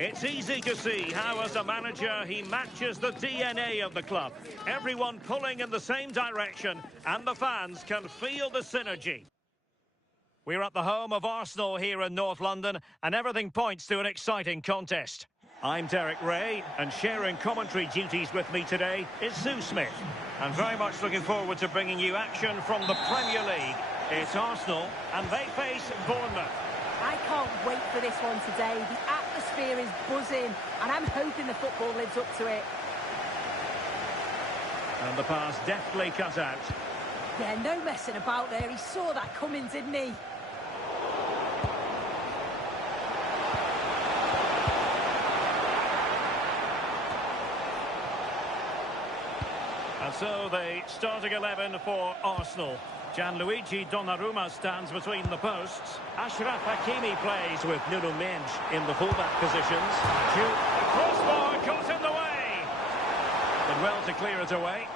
It's easy to see how, as a manager, he matches the DNA of the club. Everyone pulling in the same direction, and the fans can feel the synergy. We're at the home of Arsenal here in North London, and everything points to an exciting contest. I'm Derek Ray, and sharing commentary duties with me today is Sue Smith. I'm very much looking forward to bringing you action from the Premier League. It's Arsenal, and they face Bournemouth. I can't wait for this one today. The atmosphere is buzzing, and I'm hoping the football lives up to it. And the pass deftly cut out. Yeah, no messing about there. He saw that coming, didn't he? And so the starting 11 for Arsenal. Gianluigi Donnarumma stands between the posts. Achraf Hakimi plays with Nuno Mendes in the fullback positions. The crossbar caught in the way. But well to clear it away.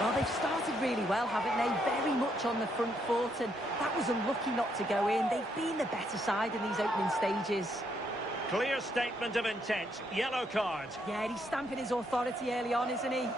Well, they've started really well, haven't they? Very much on the front foot, and that was unlucky not to go in. They've been the better side in these opening stages. Clear statement of intent. Yellow card. Yeah, he's stamping his authority early on, isn't he?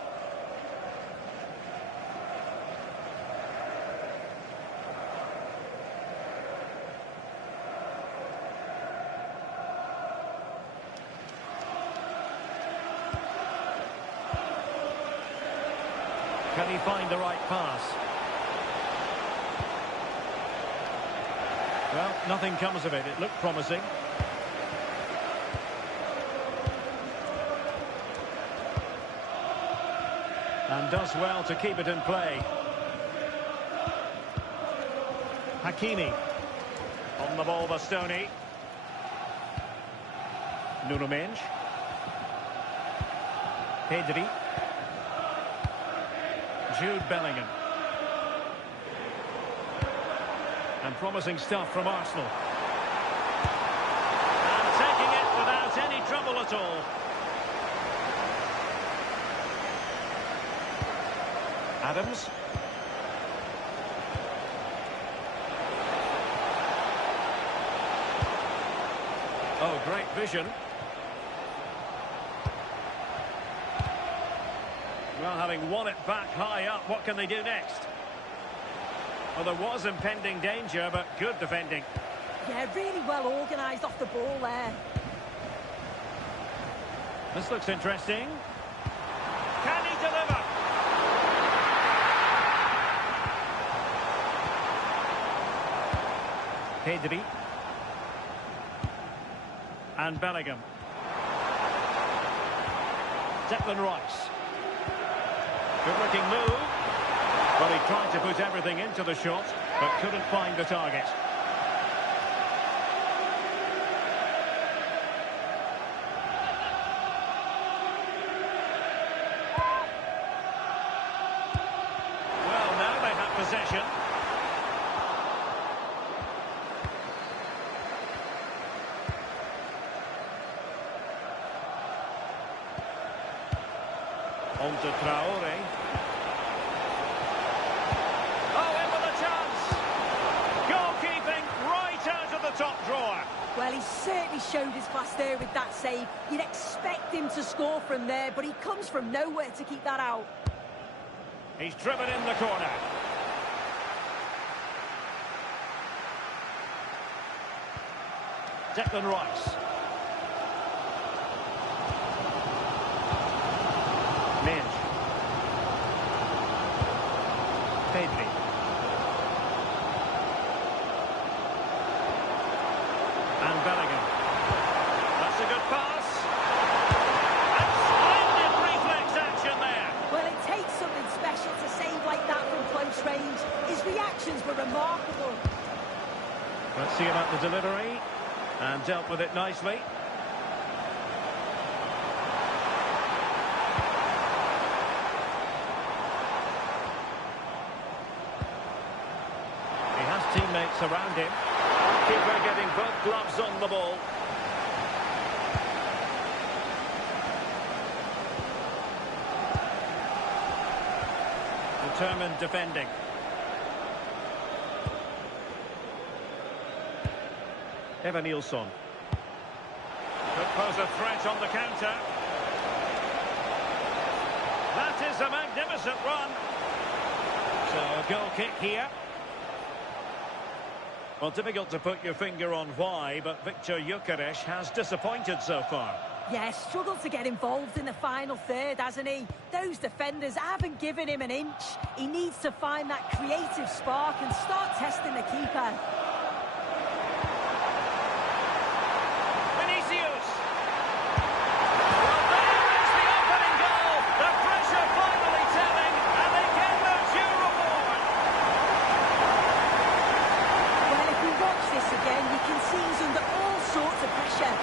Can he find the right pass? Well, nothing comes of it. It looked promising. And does well to keep it in play. Hakimi. On the ball, Bastoni. Nuno Mendes. Pedri. Jude Bellingham. And promising stuff from Arsenal. And taking it without any trouble at all. Adams. Oh, great vision. Well, having won it back high up, what can they do next? Well, there was impending danger, but good defending. Yeah, really well organised off the ball there. This looks interesting. Can he deliver? Pedri. And Bellingham. Declan Rice. Good-looking move. Well, he tried to put everything into the shot, but couldn't find the target. Well, now they have possession. On to Traore. Top drawer. Well, he certainly showed his class there with that save. You'd expect him to score from there, but he comes from nowhere to keep that out. He's driven in the corner. Declan Rice. Mendes. Pedri. And Bellingham. That's a good pass. And splendid reflex action there. Well, it takes something special to save like that from close range. His reactions were remarkable. Let's see about the delivery. And dealt with it nicely. He has teammates around him. Keeper getting both gloves on the ball. Determined defending. Evan Nilsson. pose a threat on the counter. That is a magnificent run. So a goal kick here. Well, difficult to put your finger on why, but Victor Gyökeres has disappointed so far. Yeah, struggled to get involved in the final third, hasn't he? Those defenders haven't given him an inch. He needs to find that creative spark and start testing the keeper. Vinicius! Well, there is the opening goal. The pressure finally telling, and they get their due reward. Well, if we watch this again, you can see he's under all sorts of pressure.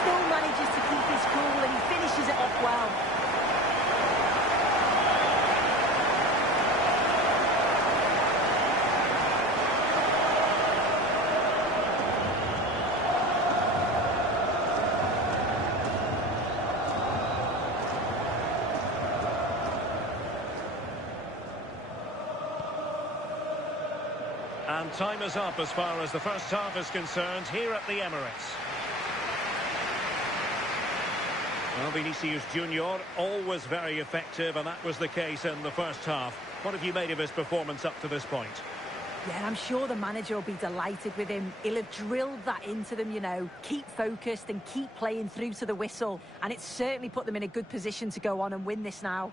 Still manages to keep his cool and he finishes it off well. And time is up as far as the first half is concerned here at the Emirates. Well, Vinicius Junior, always very effective, and that was the case in the first half. What have you made of his performance up to this point? Yeah, I'm sure the manager will be delighted with him. He'll have drilled that into them, you know. Keep focused and keep playing through to the whistle. And it's certainly put them in a good position to go on and win this now.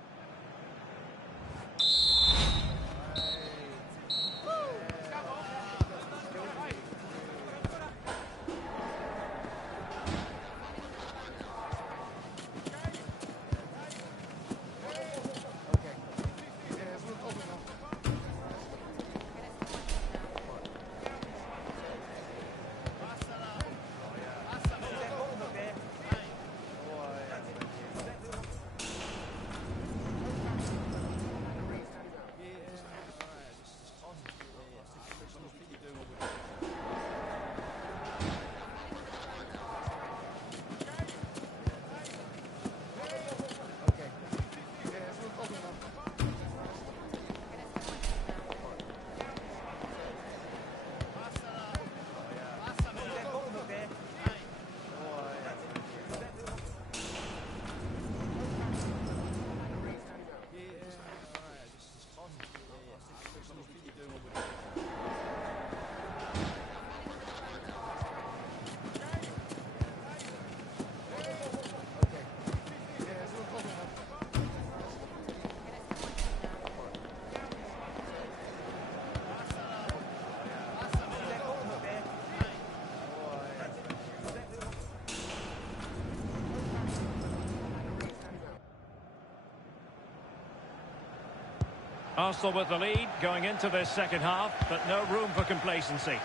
Arsenal with the lead going into this second half, but no room for complacency.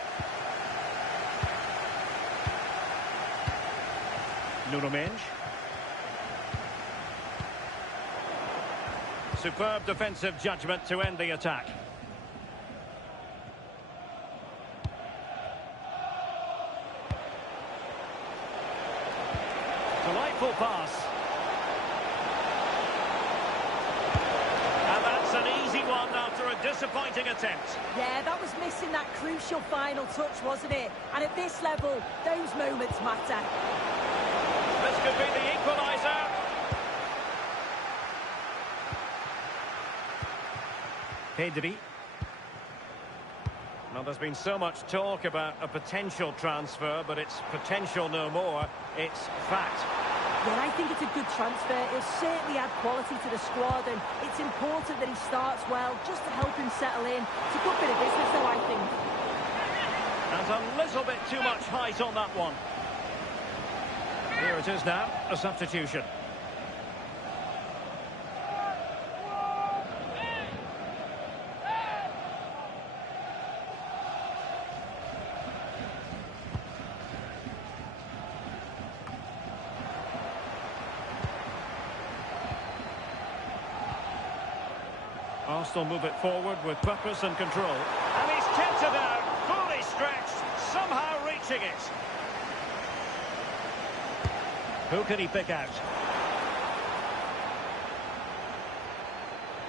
Nuno Mendes. Superb defensive judgment to end the attack. Delightful pass. And that's an easy one after a disappointing attempt. Yeah, that was missing that crucial final touch, wasn't it? And at this level, those moments matter. This could be the equaliser. Pedri. Well, there's been so much talk about a potential transfer, but it's potential no more. It's fact. Well, I think it's a good transfer. It'll certainly add quality to the squad, and it's important that he starts well, just to help him settle in. It's a good bit of business, though, I think. And a little bit too much height on that one. Here it is now, a substitution. Arsenal move it forward with purpose and control. And he's kept it out, fully stretched, somehow reaching it. Who can he pick out?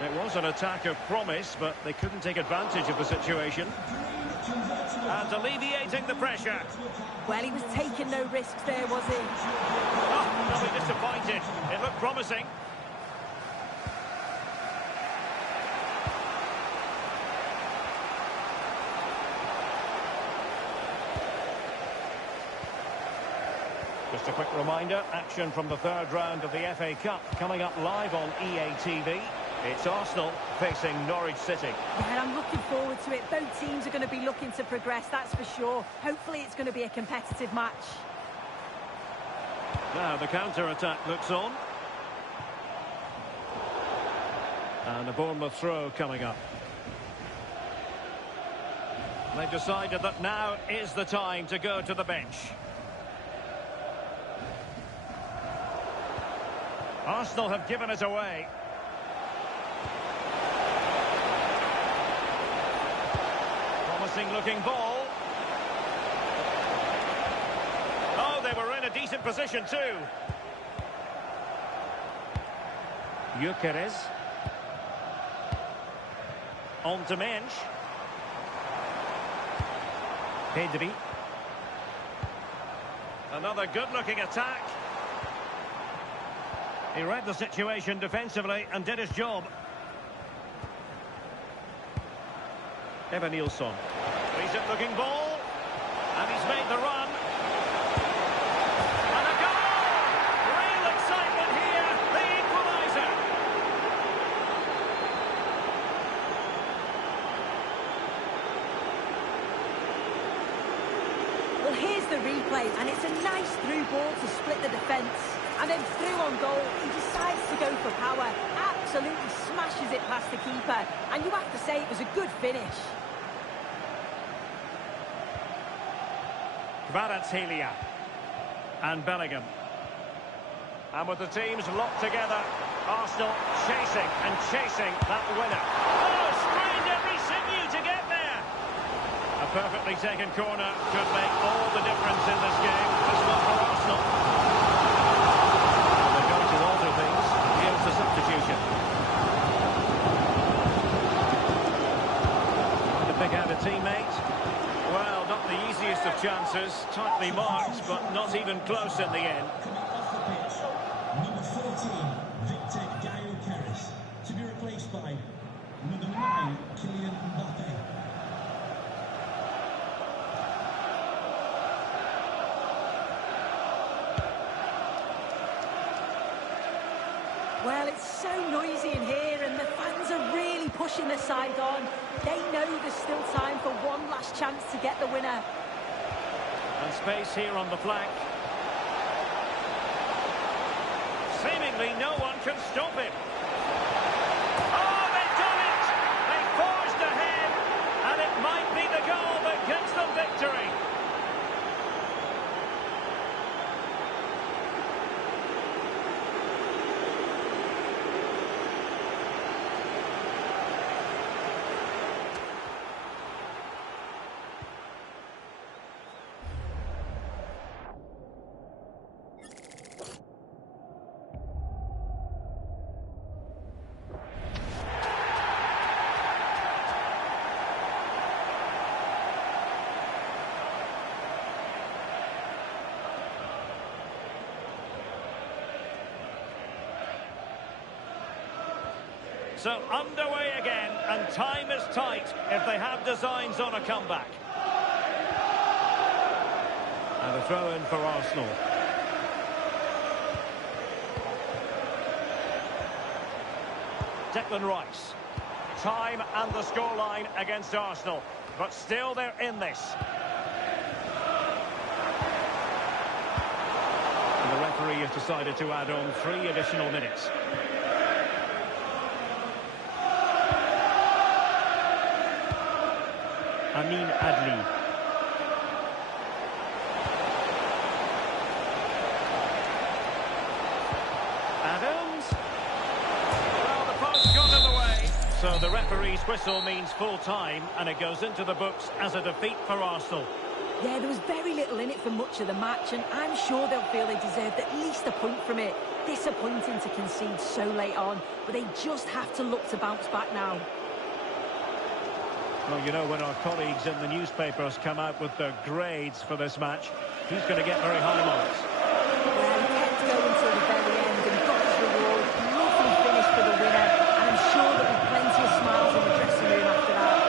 It was an attack of promise, but they couldn't take advantage of the situation. And alleviating the pressure. Well, he was taking no risks there, was he? Oh, they'll be disappointed. It looked promising. Just a quick reminder, action from the third round of the FA Cup coming up live on EATV. It's Arsenal facing Norwich City. Yeah, and I'm looking forward to it. Both teams are going to be looking to progress, that's for sure. Hopefully it's going to be a competitive match. Now the counter-attack looks on. And a Bournemouth throw coming up. They've decided that now is the time to go to the bench. Arsenal have given it away. Promising looking ball. Oh, they were in a decent position too. Gyökeres. On to Mensch. Pedri. Another good-looking attack. He read the situation defensively and did his job. Evanilson. Decent-looking ball. And he's made the run. And a goal! Real excitement here. The equaliser. Well, here's the replay, and it's a nice through ball to split the defence. And then through on goal, he decides to go for power. Absolutely smashes it past the keeper. And you have to say it was a good finish. Kvaratskhelia and Bellingham. And with the teams locked together, Arsenal chasing and chasing that winner. Oh, strained every sinew to get there. A perfectly taken corner could make all the difference in this game. Just not for Arsenal. And they're going to alter things. Here's the substitution. Trying to pick out a teammate. Well, not the easiest of chances, tightly marked, but not even close in the end. Number 14, Victor Gyökeres, to be replaced by number 9, Kylian Mbappe. Well, it's so noisy in here, and the fans are really pushing the side on. They know there's still time for one last chance to get the winner. And space here on the flank. Seemingly no one can stop him. Oh, they've done it! They forged ahead, and it might be the goal that gets them victory. So underway again, and time is tight if they have designs on a comeback. And a throw in for Arsenal. Declan Rice. Time and the scoreline against Arsenal, but still they're in this. And the referee has decided to add on 3 additional minutes. Amin Adli. Adams. Well, the post got in the way. So the referee's whistle means full time, and it goes into the books as a defeat for Arsenal. Yeah, there was very little in it for much of the match, and I'm sure they'll feel they deserved at least a point from it. Disappointing to concede so late on, but they just have to look to bounce back now. Well, you know, when our colleagues in the newspapers come out with their grades for this match, he's going to get very high marks. Well, he kept going till the very end and got his reward. Lovely finish for the winner, and I'm sure there'll be plenty of smiles in the dressing room after that.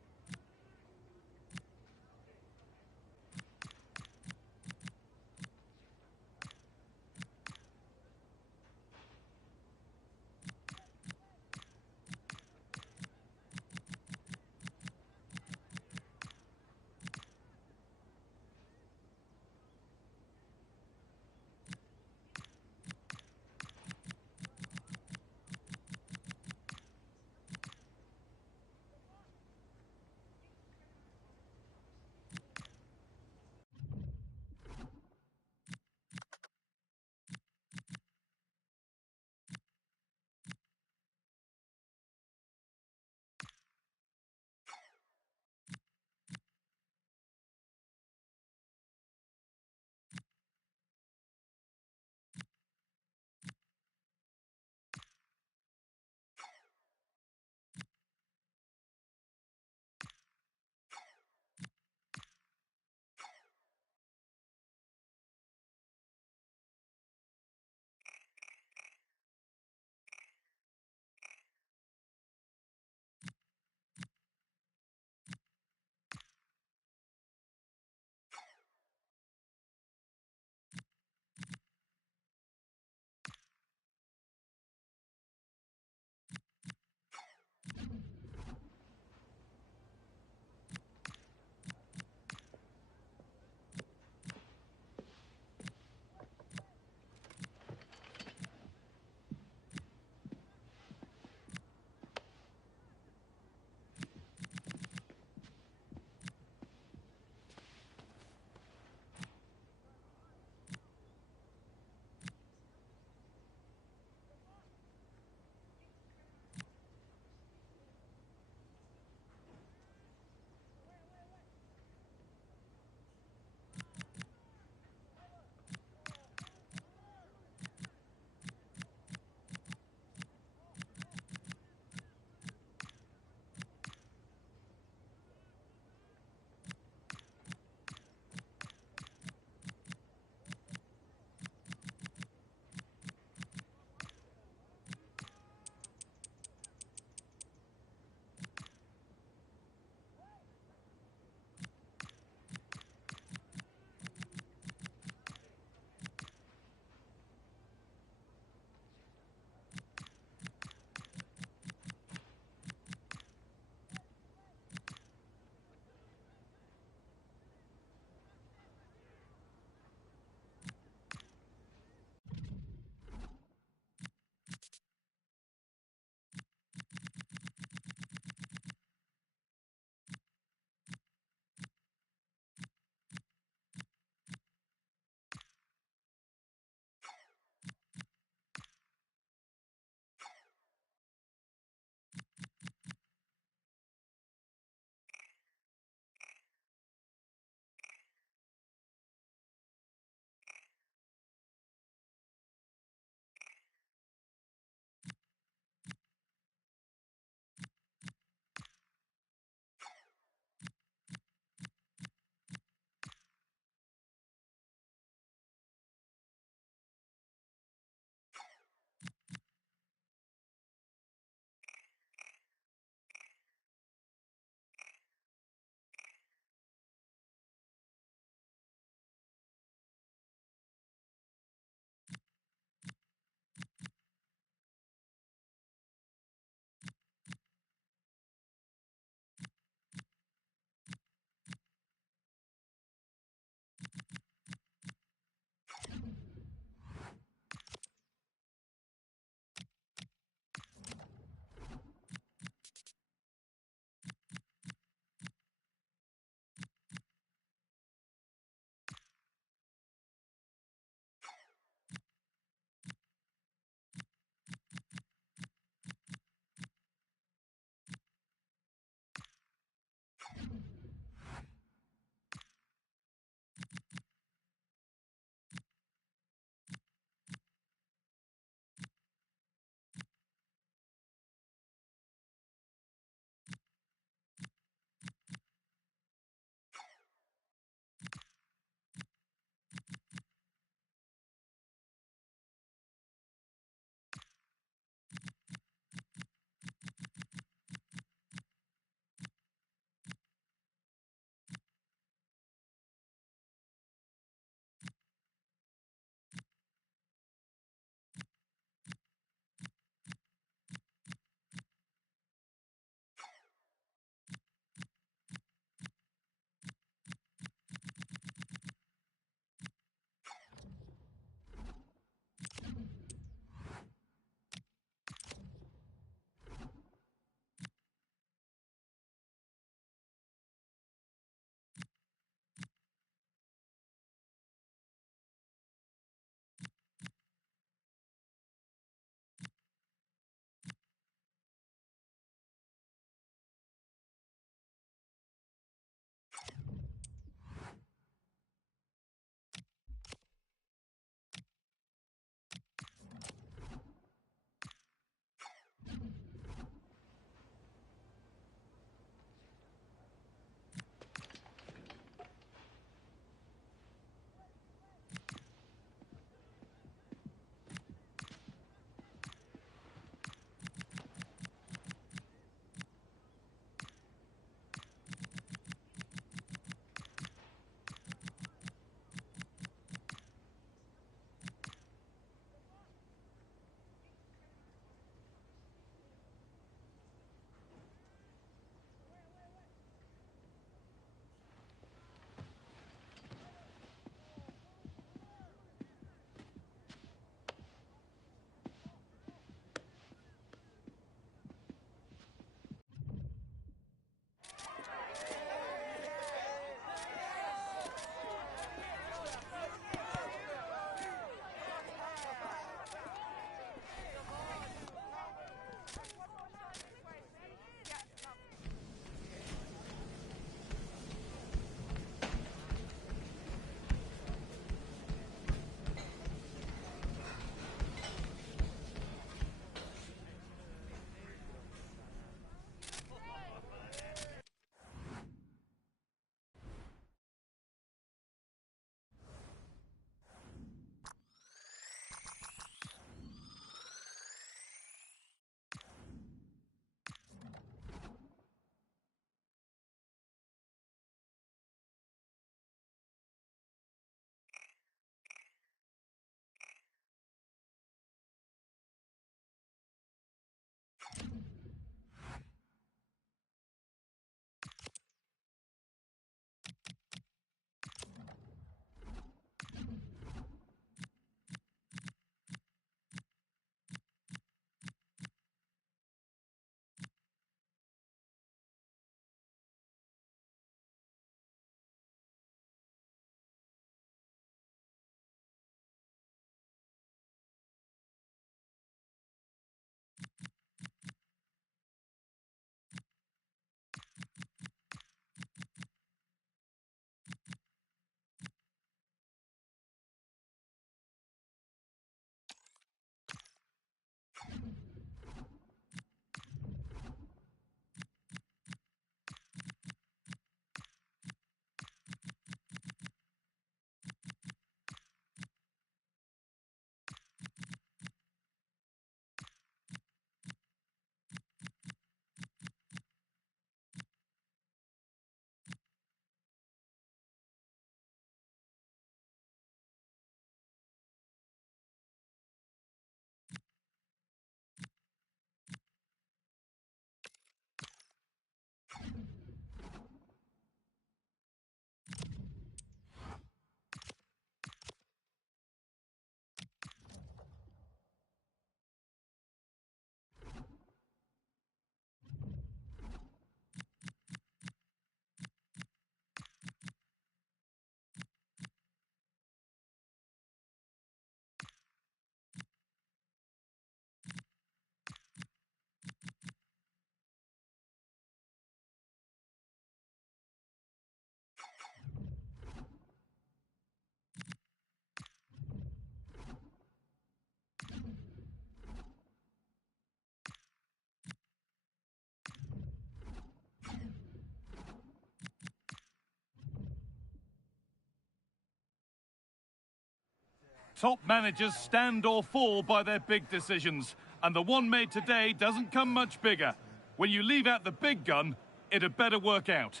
Top managers stand or fall by their big decisions, and the one made today doesn't come much bigger. When you leave out the big gun, it had better work out.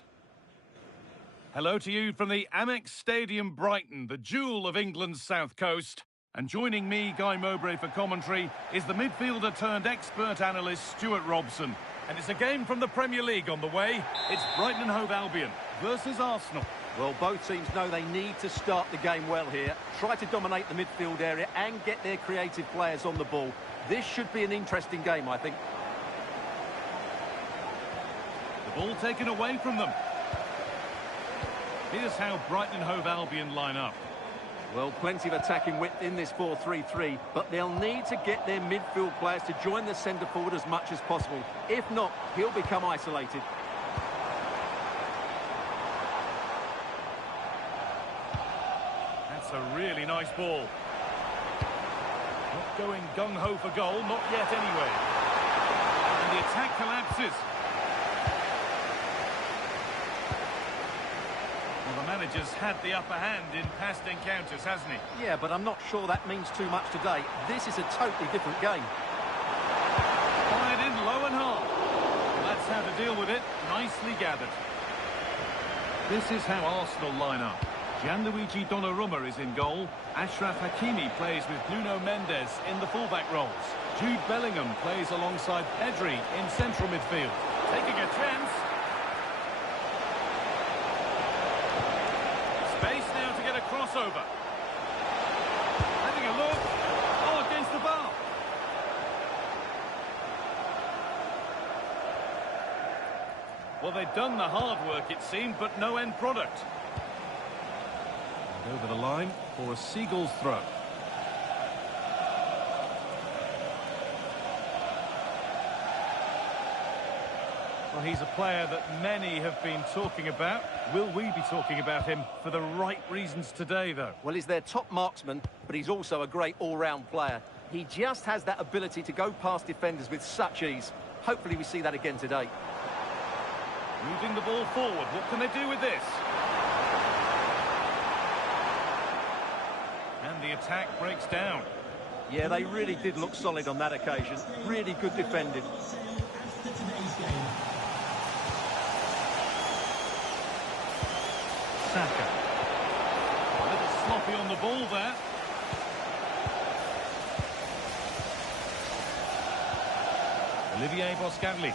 Hello to you from the Amex Stadium, Brighton, the jewel of England's south coast. And joining me, Guy Mowbray, for commentary is the midfielder-turned-expert analyst Stuart Robson. And it's a game from the Premier League on the way. It's Brighton and Hove Albion versus Arsenal. Well, both teams know they need to start the game well here. Try to dominate the midfield area and get their creative players on the ball. This should be an interesting game, I think. The ball taken away from them. Here's how Brighton and Hove Albion line up. Well, plenty of attacking width in this 4-3-3, but they'll need to get their midfield players to join the centre forward as much as possible. If not, he'll become isolated. That's a really nice ball. Not going gung-ho for goal, not yet anyway. And the attack collapses. Well, the manager's had the upper hand in past encounters, hasn't he? Yeah, but I'm not sure that means too much today. This is a totally different game. Fired in low and hard. Well, that's how to deal with it. Nicely gathered. This is how Arsenal line up. Gianluigi Donnarumma is in goal. Achraf Hakimi plays with Nuno Mendes in the fullback roles. Jude Bellingham plays alongside Pedri in central midfield. Taking a chance. Space now to get a crossover. Having a look. Oh, against the bar. Well, they'd done the hard work, it seemed, but no end product. And over the line for a seagull's throw. Well, he's a player that many have been talking about. Will we be talking about him for the right reasons today, though? Well, he's their top marksman, but he's also a great all-round player. He just has that ability to go past defenders with such ease. Hopefully we see that again today. Moving the ball forward. What can they do with this? And the attack breaks down. Yeah, they really did look solid on that occasion. Really good defending. Saka. A little sloppy on the ball there. Olivier Boscagli.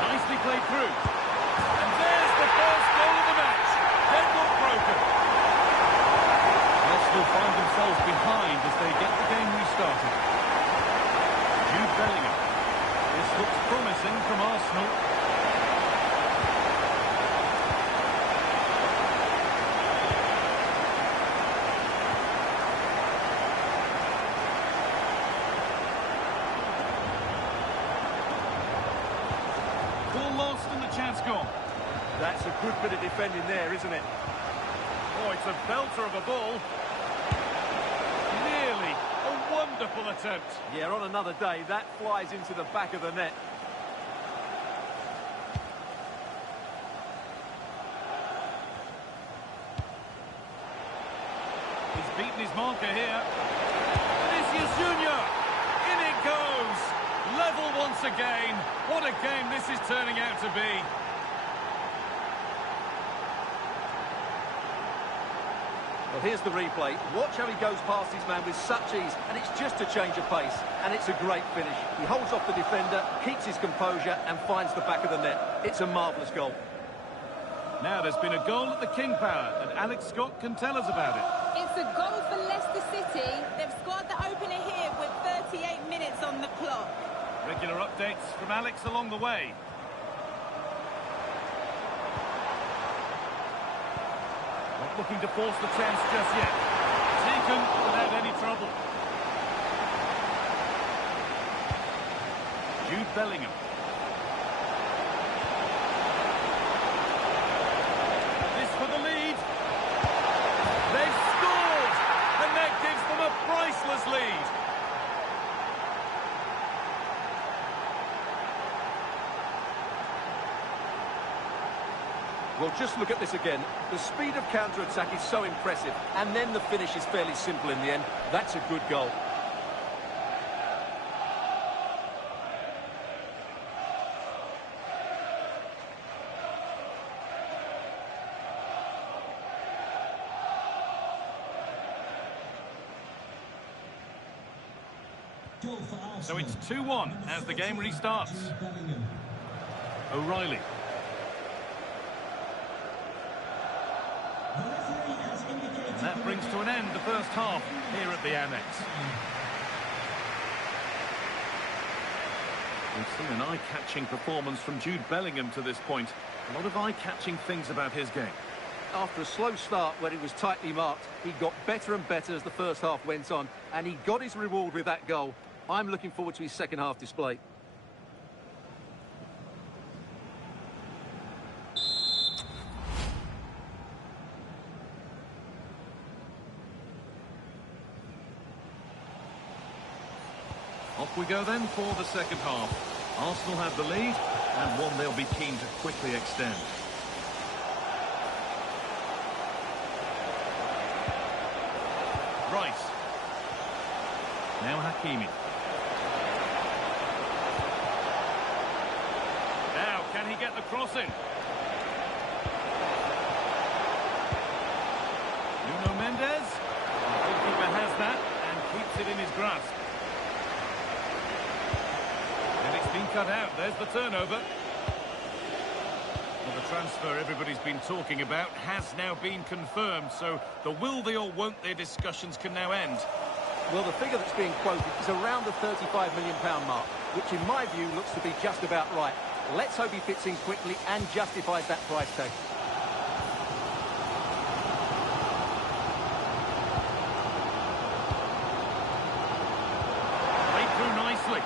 Nicely played through. And there's the first goal of the match. Deadlock broken. Arsenal find themselves behind as they get the game restarted. Jude Bellingham. This looks promising from Arsenal. Ball lost and the chance gone. That's a good bit of defending there, isn't it? Oh, it's a belter of a ball. Nearly a wonderful attempt. Yeah, on another day, that flies into the back of the net. He's beaten his marker here. Vinicius Junior. In it goes. Level once again. What a game this is turning out to be. Well, here's the replay. Watch how he goes past his man with such ease, and it's just a change of pace, and it's a great finish. He holds off the defender, keeps his composure, and finds the back of the net. It's a marvellous goal. Now there's been a goal at the King Power, and Alex Scott can tell us about it. It's a goal for Leicester City. They've scored the opener here with 38 minutes on the clock. Regular updates from Alex along the way. Not looking to force the chance just yet. Taken without any trouble. Jude Bellingham. This for the lead. They've scored! And that gives them a priceless lead. Well, just look at this again. The speed of counter-attack is so impressive, and then the finish is fairly simple in the end. That's a good goal. So it's 2-1 as the game restarts. O'Reilly. And that brings to an end the first half here at the Annex. We've seen an eye-catching performance from Jude Bellingham to this point. A lot of eye-catching things about his game. After a slow start where he was tightly marked, he got better and better as the first half went on, and he got his reward with that goal. I'm looking forward to his second half display. Off we go then for the second half. Arsenal have the lead, and one they'll be keen to quickly extend. Rice. Now Hakimi. Now, can he get the cross in? Nuno Mendes. The goalkeeper has that and keeps it in his grasp. And it's been cut out. There's the turnover. Well, the transfer everybody's been talking about has now been confirmed, so the will they or won't they discussions can now end. Well, the figure that's being quoted is around the £35 million mark, which in my view looks to be just about right. Let's hope he fits in quickly and justifies that price tag. Played through nicely.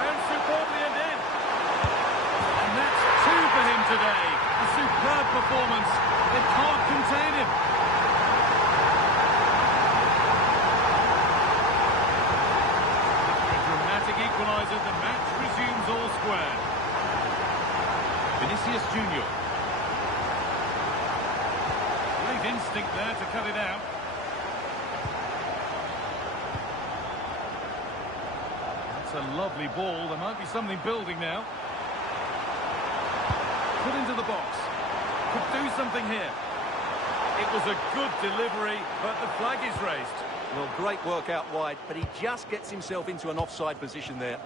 Found superbly and in. And that's two for him today. A superb performance. They can't contain him. Equaliser, the match resumes all square. Vinicius Junior. Great instinct there to cut it out. That's a lovely ball. There might be something building now. Put into the box. Could do something here. It was a good delivery, but the flag is raised. Well, great work out wide, but he just gets himself into an offside position there.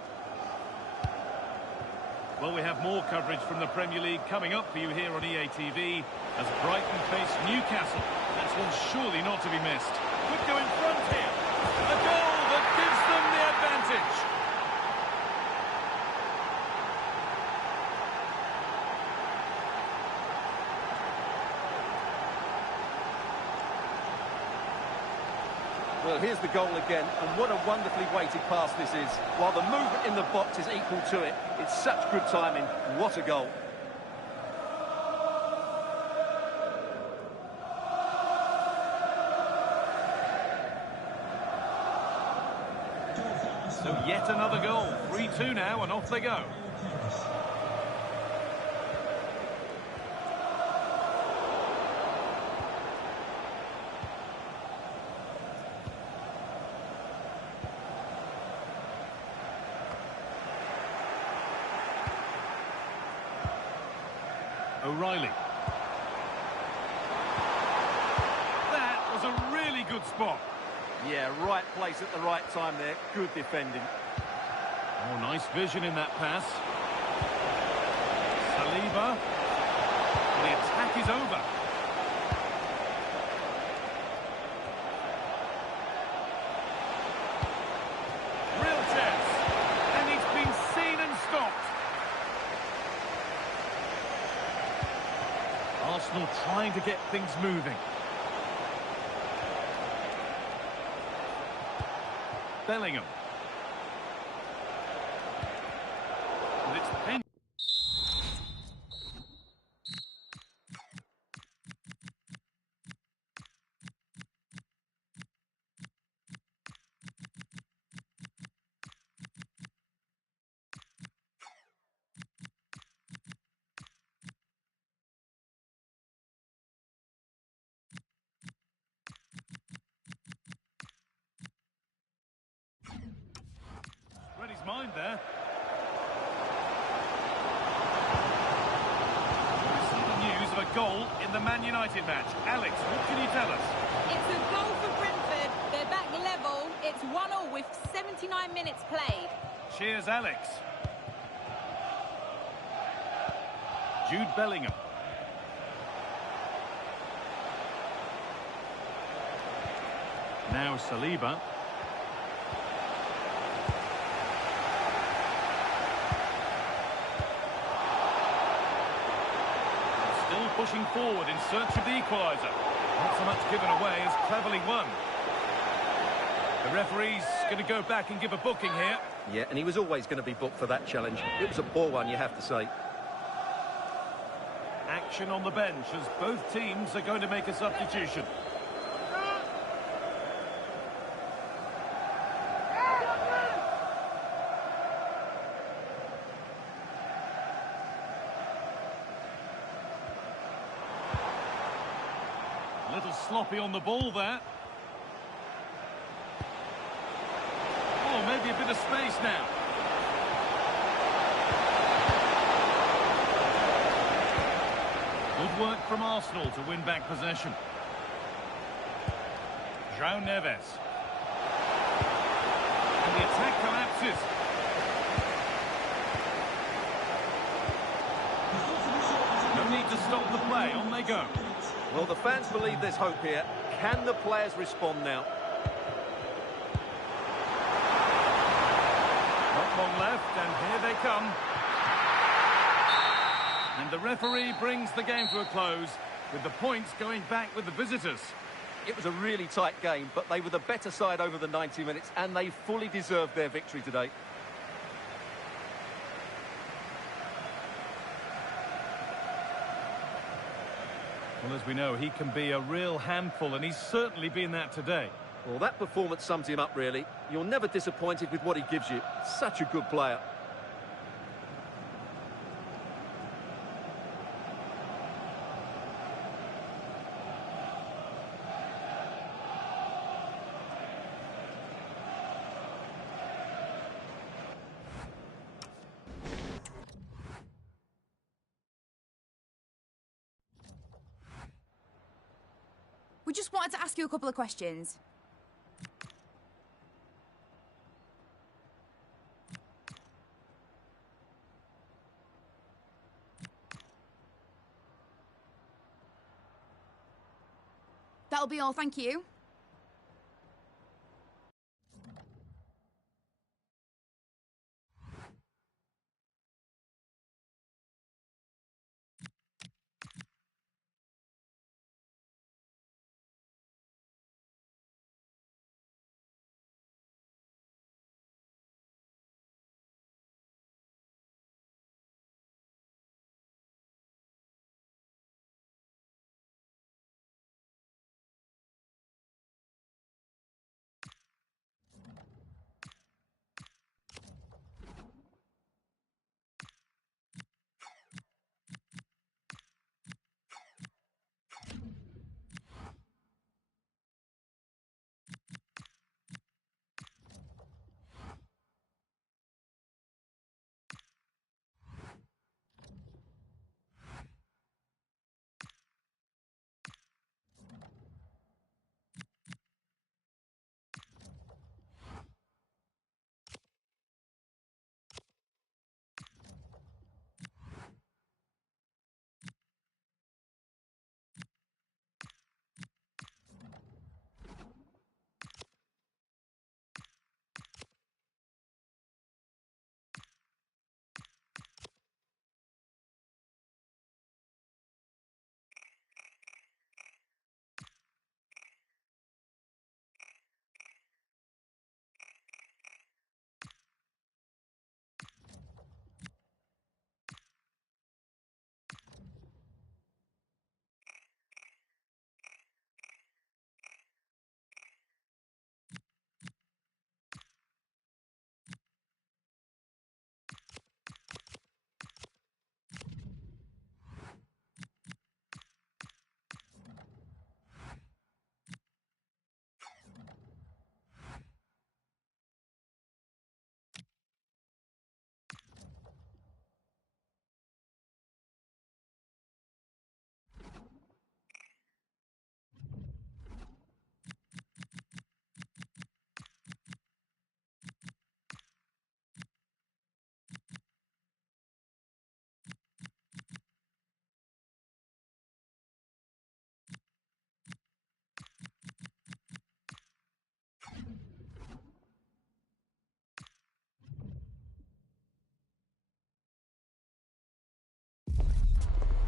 Well, we have more coverage from the Premier League coming up for you here on EATV as Brighton face Newcastle. That's one surely not to be missed. Could go in front here. A goal that gives them the advantage. Well, here's the goal again, and what a wonderfully weighted pass this is. While the movement in the box is equal to it, it's such good timing. What a goal. So yet another goal. 3-2 now, and off they go. O'Reilly. That was a really good spot. Yeah, right place at the right time there. Good defending. Oh, nice vision in that pass. Saliba. The attack is over. Real chance. And it's been seen and stopped. Arsenal trying to get things moving. Bellingham. And it's Penn. mind there. We see the news of a goal in the Man United match. Alex, what can you tell us? It's a goal for Brentford. They're back level. It's 1-1 with 79 minutes played. Cheers, Alex. Jude Bellingham. Now Saliba. Still pushing forward in search of the equaliser. Not so much given away as cleverly won. The referee's going to go back and give a booking here. Yeah, and he was always going to be booked for that challenge. It was a poor one, you have to say. Action on the bench as both teams are going to make a substitution. A little sloppy on the ball there. Oh, maybe a bit of space now. Good work from Arsenal to win back possession. João Neves. And the attack collapses. No need to stop the play. On they go. Well, the fans believe there's hope here. Can the players respond now? Not long left, and here they come. And the referee brings the game to a close, with the points going back with the visitors. It was a really tight game, but they were the better side over the 90 minutes, and they fully deserved their victory today. Well, as we know, he can be a real handful, and he's certainly been that today. Well, that performance sums him up, really. You're never disappointed with what he gives you. Such a good player. We just wanted to ask you a couple of questions. That'll be all, thank you.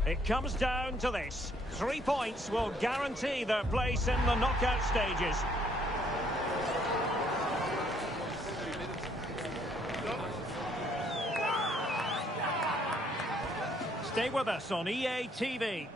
It comes down to this. 3 points will guarantee their place in the knockout stages. Stay with us on EA TV.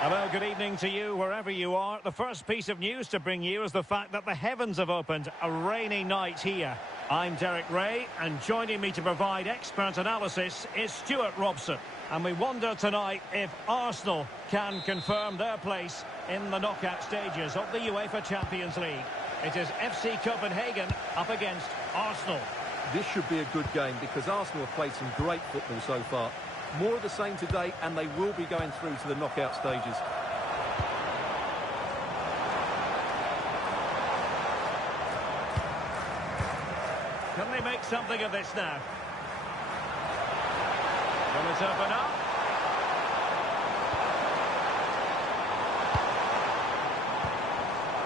Hello, good evening to you wherever you are. The first piece of news to bring you is the fact that the heavens have opened. A rainy night here. I'm Derek Ray, and joining me to provide expert analysis is Stuart Robson. And we wonder tonight if Arsenal can confirm their place in the knockout stages of the UEFA Champions League. It is FC Copenhagen up against Arsenal. This should be a good game because Arsenal have played some great football so far. More of the same today, and they will be going through to the knockout stages. Can they make something of this now? Will it open up?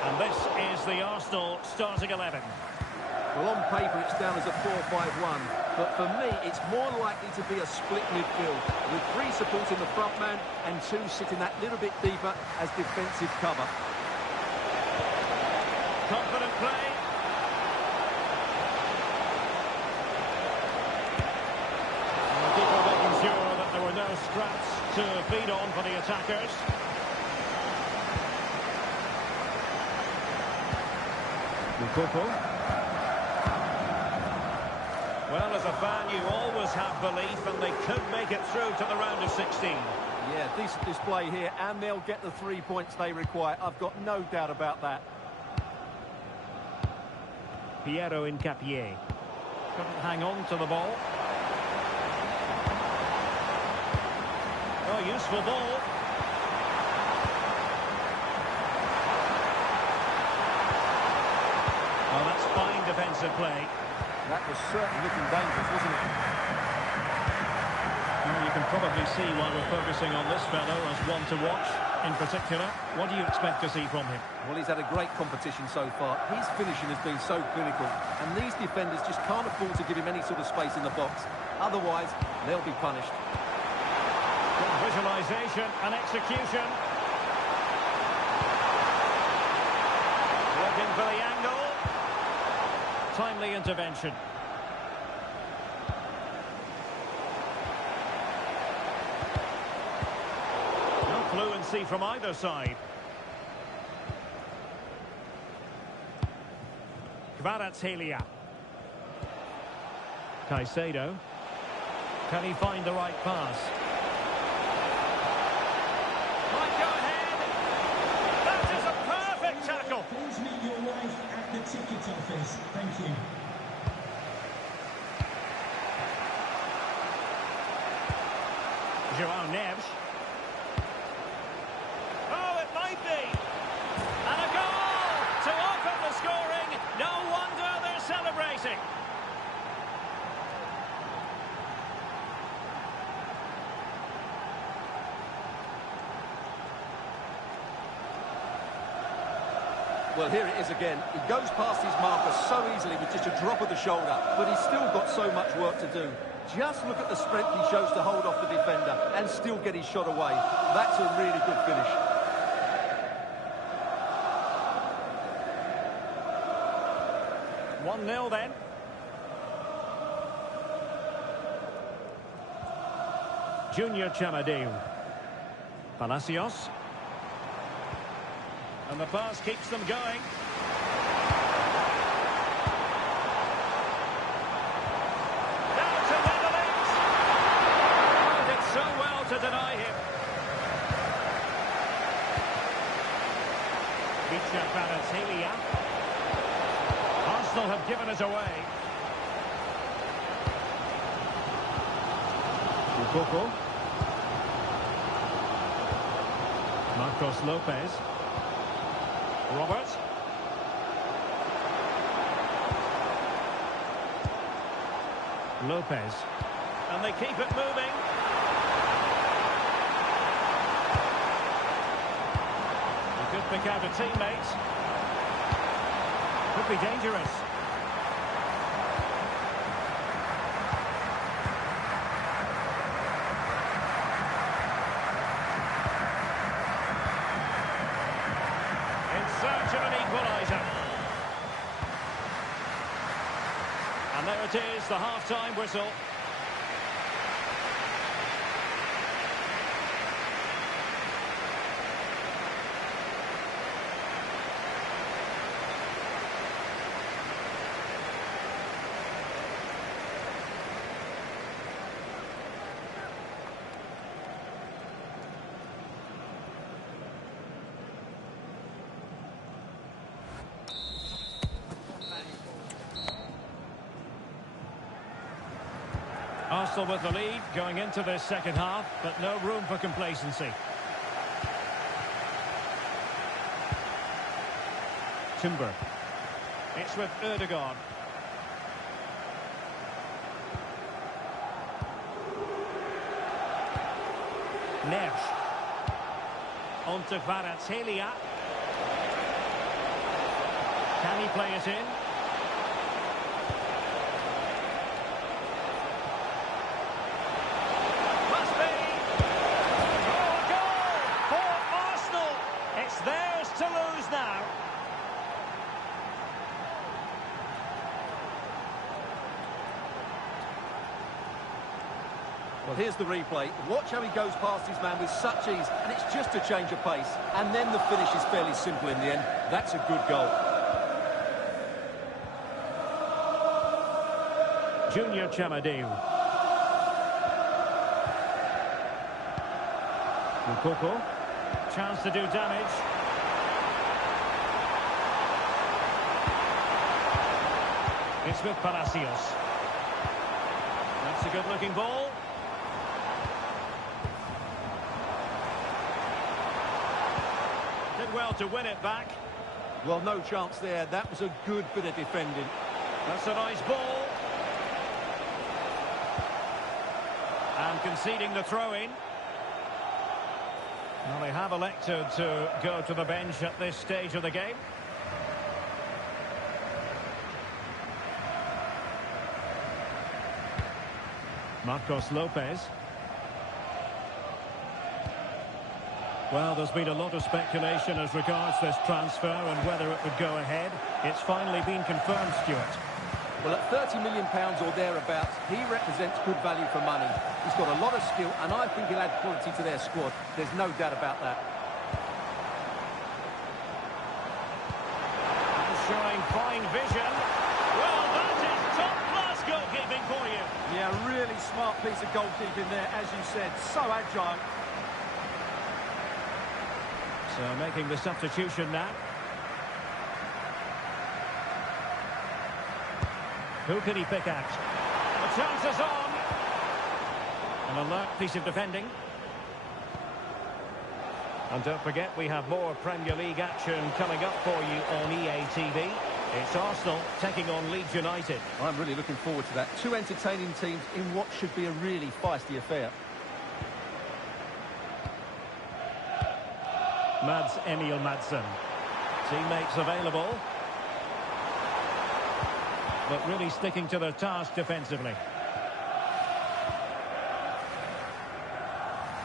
And this is the Arsenal starting 11. Well, on paper, it's down as a 4-5-1, but for me, it's more likely to be a split midfield, with 3 supporting the front man and 2 sitting that little bit deeper as defensive cover. Confident play. And the keeper making sure that there were no scraps to feed on for the attackers. Mukoko. Well, as a fan, you always have belief, and they could make it through to the round of 16. Yeah, decent display here, and they'll get the 3 points they require. I've got no doubt about that. Piero Incapié. Couldn't hang on to the ball. Oh, useful ball. Oh, that's fine defensive play. That was certainly looking dangerous, wasn't it? Well, you can probably see why we're focusing on this fellow as one to watch. In particular, what do you expect to see from him? Well, he's had a great competition so far. His finishing has been so clinical, and these defenders just can't afford to give him any sort of space in the box. Otherwise, they'll be punished. Good visualisation and execution. Looking for the angle. Timely intervention. No fluency from either side. Kvaratskhelia. Caicedo. Can he find the right pass? Might go ahead. That is a perfect tackle. Please meet your wife at the ticket office. Thank you. João Neves. Oh, it might be. And a goal to open the scoring. No wonder they're celebrating. Well, here it is again. He goes past his marker so easily with just a drop of the shoulder, but he's still got so much work to do. Just look at the strength he shows to hold off the defender and still get his shot away. That's a really good finish. One 1-0 then. Junior Chamadeu. Palacios. And the pass keeps them going. Down to Netherlands. Oh, did so well to deny him. Micha Kvaratskhelia. Arsenal have given it away. Mukoko. Marcos Lopez. Robert. Lopez. And they keep it moving. He could pick out a teammate. Could be dangerous. And there it is, the half-time whistle. Arsenal with the lead going into this second half, but no room for complacency. Timber. It's with Erdogan. Neves. On to Kvaratskhelia. Can he play it in? Well, here's the replay. Watch how he goes past his man with such ease, and it's just a change of pace. And then the finish is fairly simple in the end. That's a good goal. Junior Chamadeu. Mukoko. Chance to do damage. It's with Palacios. That's a good-looking ball. Did well to win it back. Well, no chance there. That was a good bit of defending. That's a nice ball. And conceding the throw-in. Well, they have elected to go to the bench at this stage of the game. Marcos Lopez. Well, there's been a lot of speculation as regards this transfer and whether it would go ahead. It's finally been confirmed, Stuart. Well, at £30 million or thereabouts, he represents good value for money. He's got a lot of skill, and I think he'll add quality to their squad. There's no doubt about that. And showing fine vision. Well, that is top-class goalkeeping for you. Yeah, really smart piece of goalkeeping there, as you said. So agile. So making the substitution now. Who can he pick out? The chance is on. An alert piece of defending. And don't forget, we have more Premier League action coming up for you on EA TV. It's Arsenal taking on Leeds United. I'm really looking forward to that. Two entertaining teams in what should be a really feisty affair. Mads Emil Madsen. Teammates available. But really sticking to their task defensively.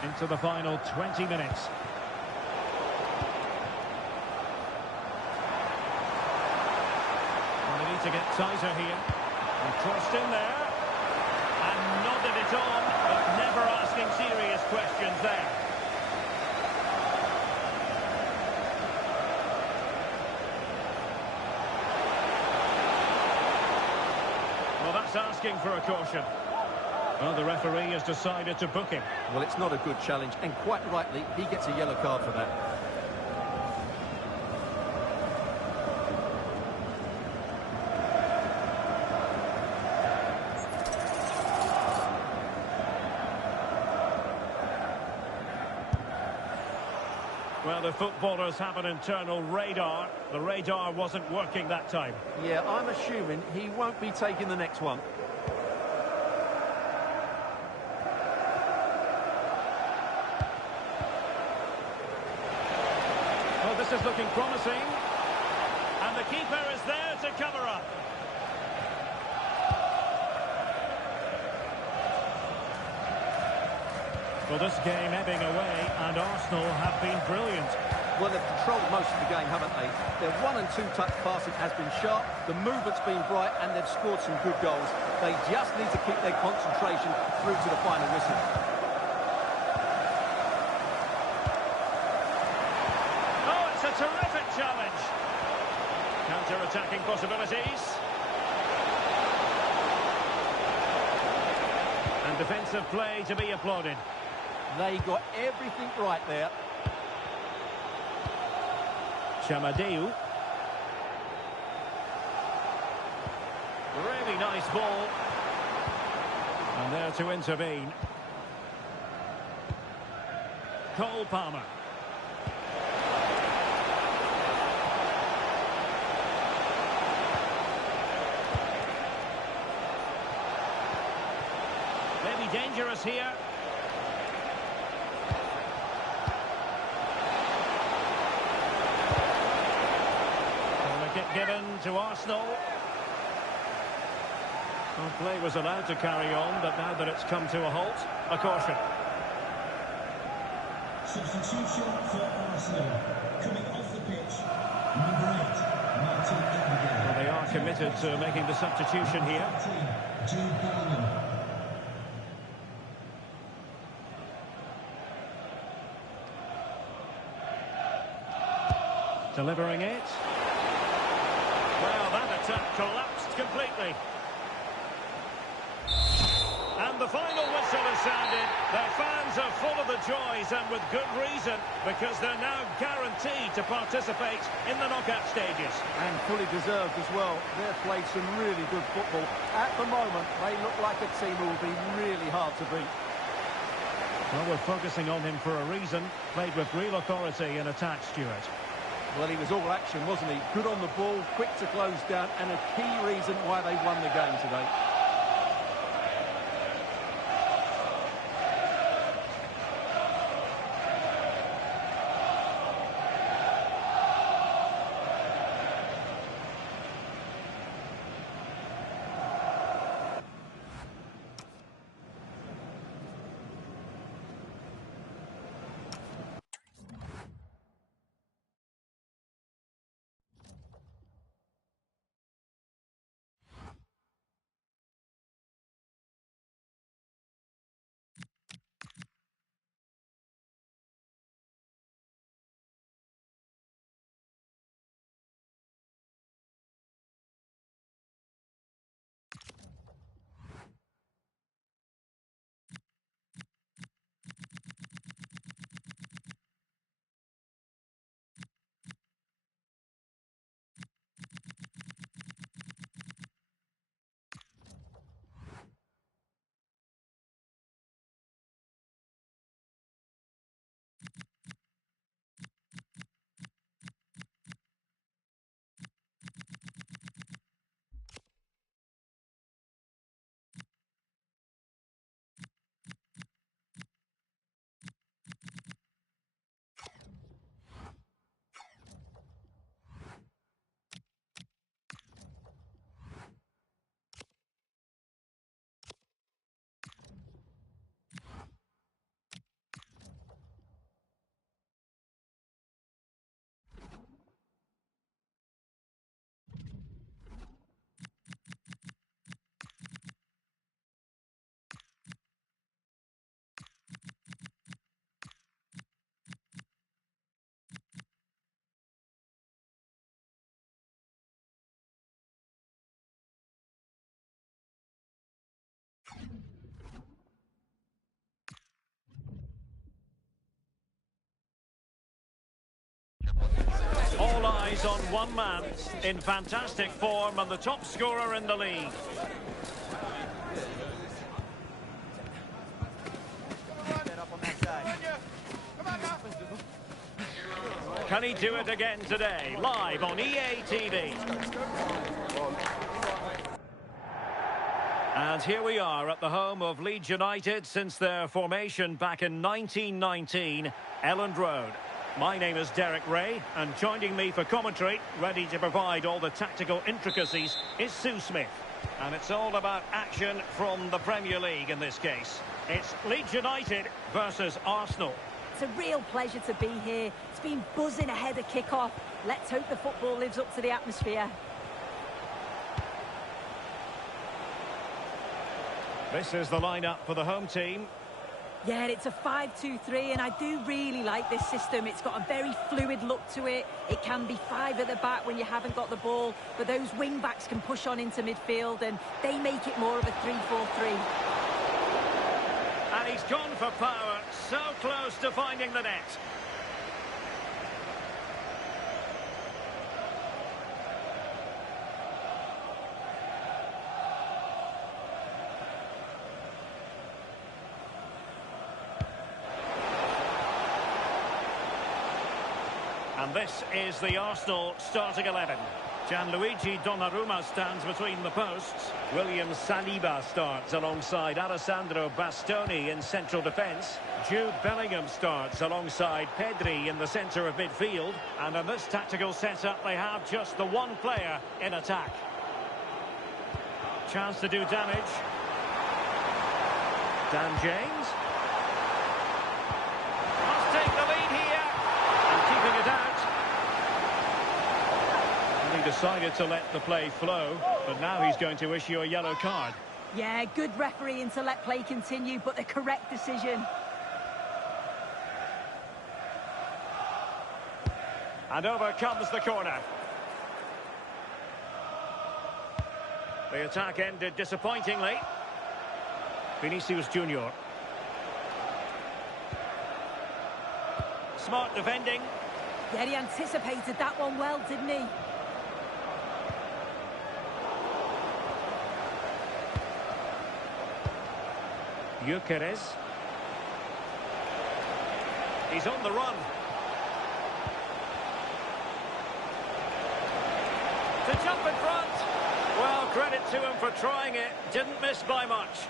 Into the final 20 minutes. Well, they need to get tighter here. And crossed in there. And nodded it on, but never asking serious questions there. Well, that's asking for a caution. Well, the referee has decided to book him. Well, it's not a good challenge, and quite rightly, he gets a yellow card for that. Well, the footballers have an internal radar. The radar wasn't working that time. Yeah, I'm assuming he won't be taking the next one. Well, this is looking promising. And the keeper is there to cover up. Well, this game ebbing away, and Arsenal have been brilliant. Well, they've controlled most of the game, haven't they? Their 1- and 2-touch passing has been sharp, the movement's been bright, and they've scored some good goals. They just need to keep their concentration through to the final whistle. Oh, it's a terrific challenge. Counter-attacking possibilities. And defensive play to be applauded. They got everything right there. Chamadeu. Really nice ball. And there to intervene. Cole Palmer. Maybe dangerous here. Given to Arsenal. Well, play was allowed to carry on, but now that it's come to a halt, a caution. Substitution for Arsenal. Coming off the pitch, number 8, Martin Odegaard. Well, they are committed to making the substitution here. Jude Bellingham. Delivering it. Well, that attack collapsed completely. And the final whistle is sounded. Their fans are full of the joys, and with good reason, because they're now guaranteed to participate in the knockout stages. And fully deserved as well. They've played some really good football. At the moment, they look like a team who will be really hard to beat. Well, we're focusing on him for a reason. Played with real authority in attack, Stuart. Well, he was all action, wasn't he? Good on the ball, quick to close down, and a key reason why they won the game today. All eyes on one man in fantastic form and the top scorer in the league. Can he do it again today? Live on EA TV. And here we are at the home of Leeds United since their formation back in 1919, Elland Road. My name is Derek Ray, and joining me for commentary, ready to provide all the tactical intricacies, is Sue Smith. And it's all about action from the Premier League in this case. It's Leeds United versus Arsenal. it's a real pleasure to be here. It's been buzzing ahead of kick-off. Let's hope the football lives up to the atmosphere. This is the lineup for the home team. Yeah, it's a 5-2-3, and I do really like this system. It's got a very fluid look to it. It can be 5 at the back when you haven't got the ball, but those wing-backs can push on into midfield, and they make it more of a 3-4-3. And he's gone for power, so close to finding the net. And this is the Arsenal starting 11. Gianluigi Donnarumma stands between the posts. William Saliba starts alongside Alessandro Bastoni in central defence. Jude Bellingham starts alongside Pedri in the centre of midfield. And in this tactical setup, they have just the one player in attack. Chance to do damage. Dan James. Must take the lead here. And keeping it out. He decided to let the play flow, but now he's going to issue a yellow card. Yeah, good refereeing to let play continue, but the correct decision. And over comes the corner. The attack ended disappointingly. Vinicius Junior. Smart defending. Yeah, he anticipated that one well, didn't he? Gyökeres. He's on the run. To jump in front. Well, credit to him for trying it. Didn't miss by much.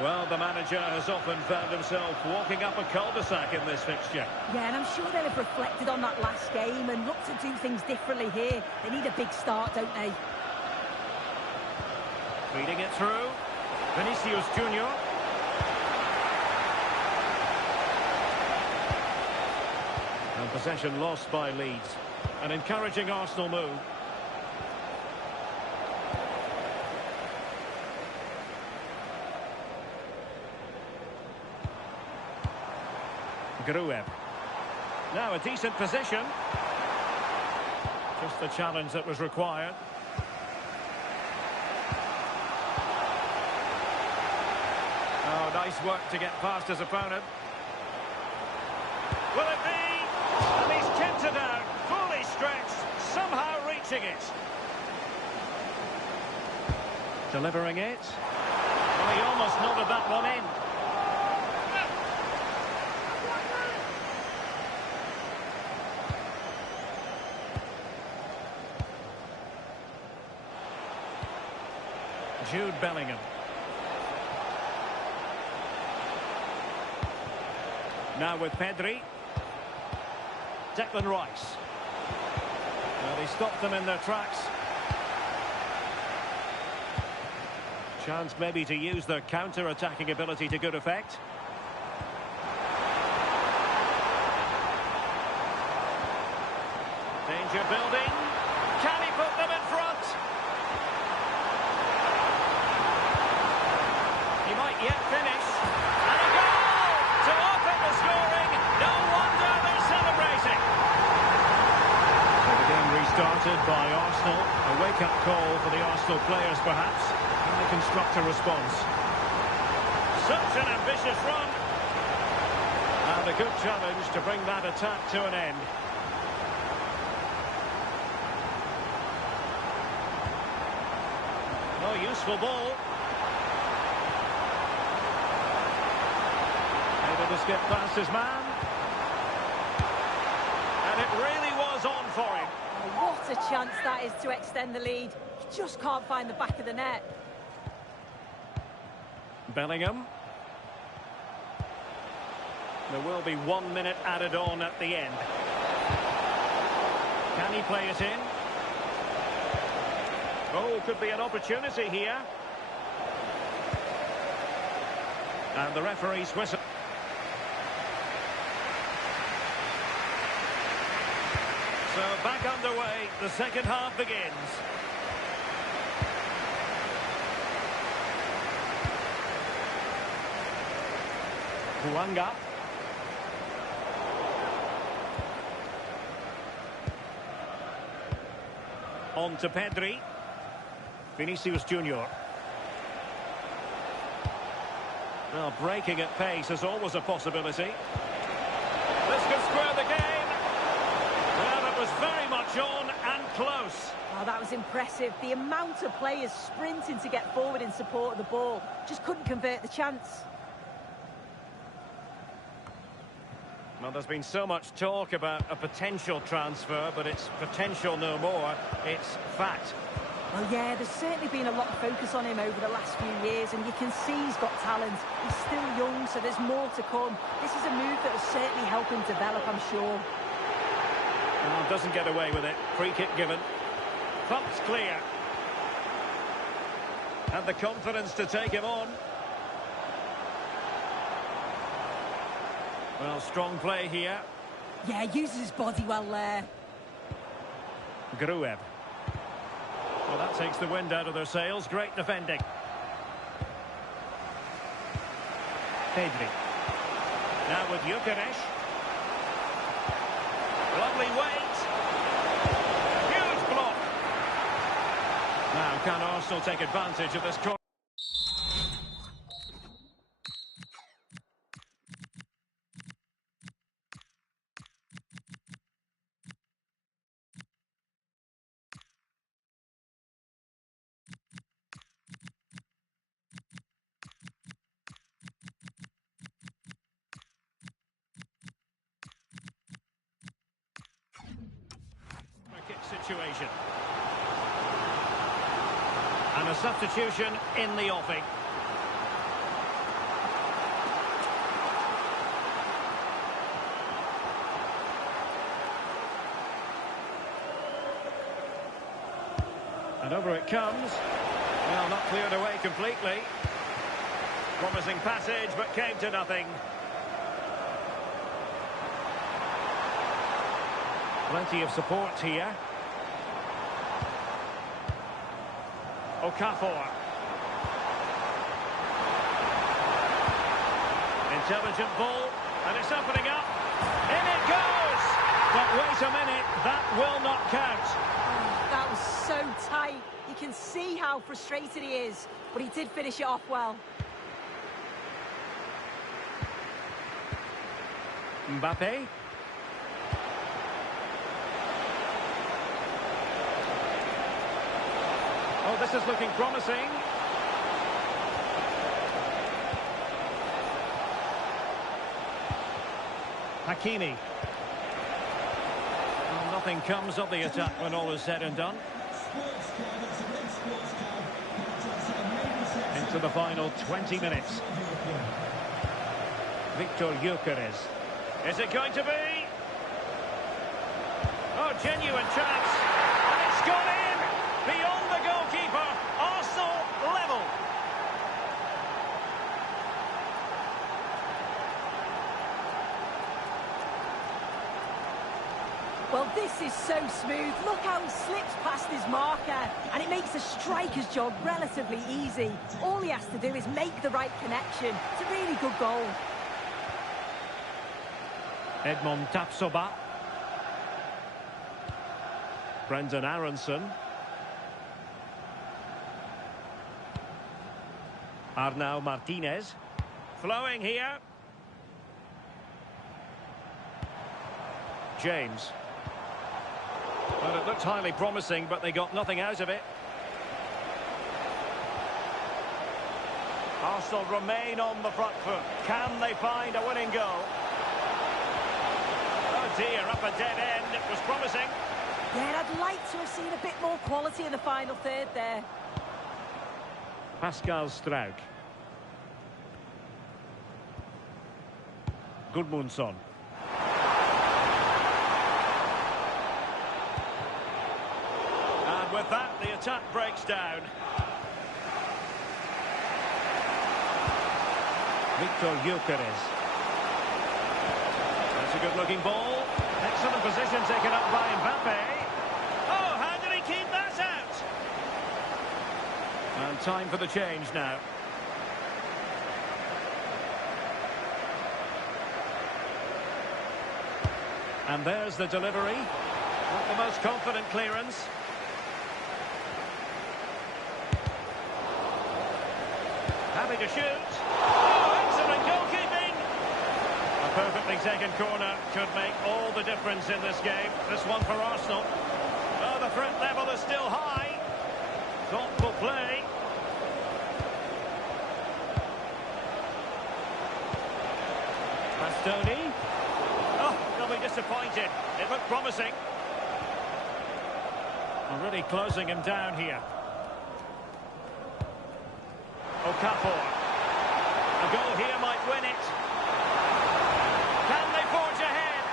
Well, the manager has often found himself walking up a cul-de-sac in this fixture. Yeah, and I'm sure they'll have reflected on that last game and looked to do things differently here. They need a big start, don't they? Feeding it through. Vinicius Junior. And possession lost by Leeds. An encouraging Arsenal move. Gruev. Now a decent position. Just the challenge that was required. Oh, nice work to get past his opponent. Will it be? And he's kept it out, fully stretched, somehow reaching it. Delivering it. Well, he almost nodded that one in. Jude Bellingham. Now with Pedri. Declan Rice. Well, he stopped them in their tracks. Chance maybe to use their counter-attacking ability to good effect. Danger building. Can he put them in front? He might yet finish. And a goal to open the scoring. No wonder they're celebrating. So the game restarted by Arsenal. A wake-up call for the Arsenal players, perhaps. Can they construct a response? Such an ambitious run. And a good challenge to bring that attack to an end. Oh, useful ball. Able to skip past his man. And it really was on for him. Oh, what a chance that is to extend the lead. He just can't find the back of the net. Bellingham. There will be 1 minute added on at the end. Can he play it in? Oh, could be an opportunity here. And the referee's whistle. So back underway, the second half begins. Huanga. On to Pedri. Vinicius Junior. Well, breaking at pace is always a possibility. This could square the game. Well, it was very much on and close. Oh, that was impressive. The amount of players sprinting to get forward in support of the ball. Just couldn't convert the chance. Well, there's been so much talk about a potential transfer, but it's potential no more. It's fact. Well, yeah, there's certainly been a lot of focus on him over the last few years, and you can see he's got talent. He's still young, so there's more to come. This is a move that will certainly help him develop, I'm sure. Well, doesn't get away with it. Free kick given. Thumped clear. Had the confidence to take him on. Well, strong play here. Yeah, uses his body well there. Gruev. Well, that takes the wind out of their sails. Great defending. Pedri. Now with Gyökeres. Lovely weight. Huge block. Now, can Arsenal take advantage of this corner? Situation. And a substitution in the offing. And over it comes. Well, not cleared away completely. Promising passage, but came to nothing. Plenty of support here. Okafor. Intelligent ball, and it's opening up. In it goes! But wait a minute, that will not count. That was so tight. You can see how frustrated he is, but he did finish it off well. Mbappe. Oh, this is looking promising. Hakimi. Well, nothing comes of the attack when all is said and done. Into the final 20 minutes. Victor Gyökeres. Is it going to be? Oh, genuine chance. And it's gone in. Beyond the goalkeeper. Arsenal level. Well, this is so smooth. Look how he slips past his marker, and it makes the striker's job relatively easy. All he has to do is make the right connection. It's a really good goal. Edmond Tapsoba. Brendan Aronson. Arnau Martinez. Flowing here. James. Well, it looked highly promising, but they got nothing out of it. Arsenal remain on the front foot. Can they find a winning goal? Oh dear, up a dead end. It was promising. Yeah, I'd like to have seen a bit more quality in the final third there. Pascal Struijk. Gudmundsson. And with that, the attack breaks down. Victor Gyökeres. That's a good-looking ball. Excellent position taken up by Mbappe. Oh, how did he keep that out? And time for the change now. And there's the delivery. Not the most confident clearance. Happy to shoot. Oh, excellent goalkeeping. A perfectly taken corner could make all the difference in this game. This one for Arsenal. Oh, the threat level is still high. Thoughtful play. Bastoni. Oh, they'll be disappointed. It looked promising. Already closing him down here. Okafor. A goal here might win it. Can they forge ahead?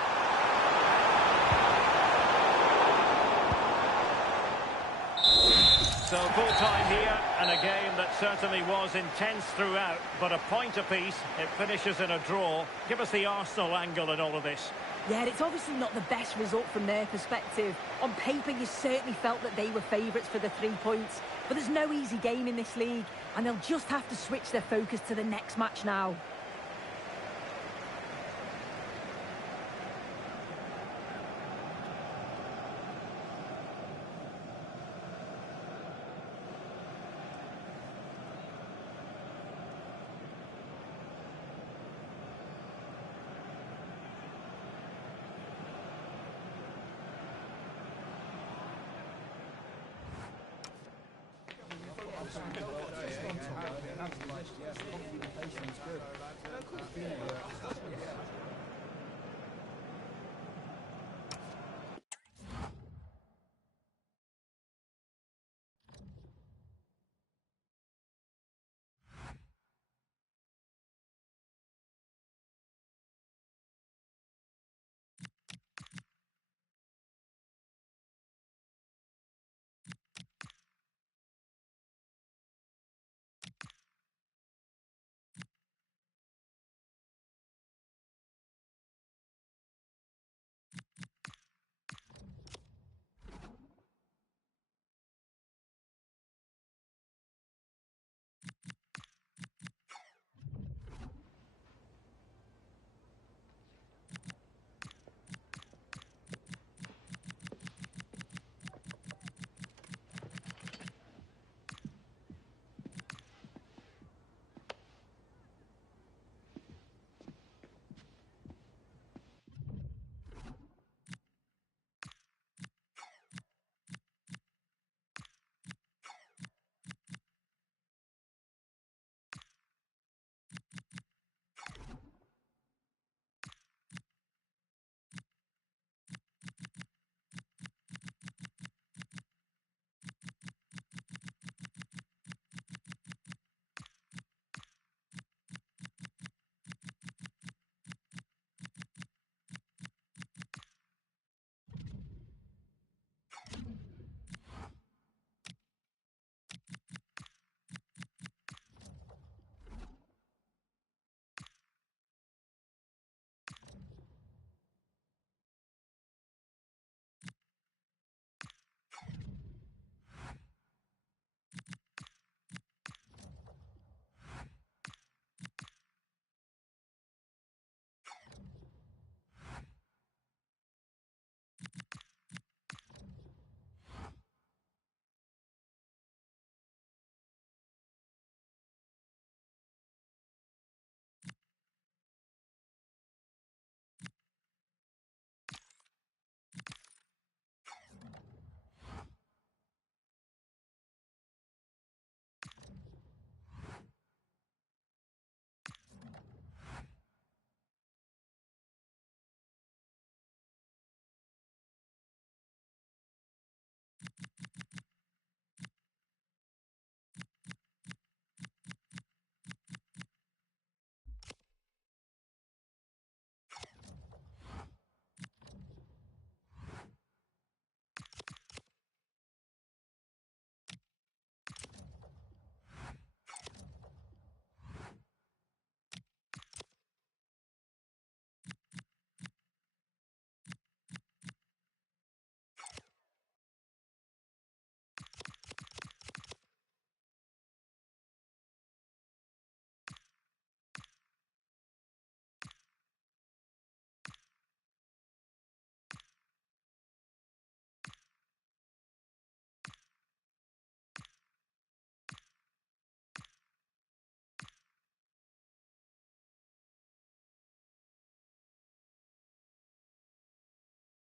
So full time here, and a game that certainly was intense throughout, but a point apiece. It finishes in a draw. Give us the Arsenal angle in all of this. Yeah, it's obviously not the best result from their perspective. On paper, you certainly felt that they were favourites for the 3 points. But there's no easy game in this league, and they'll just have to switch their focus to the next match now.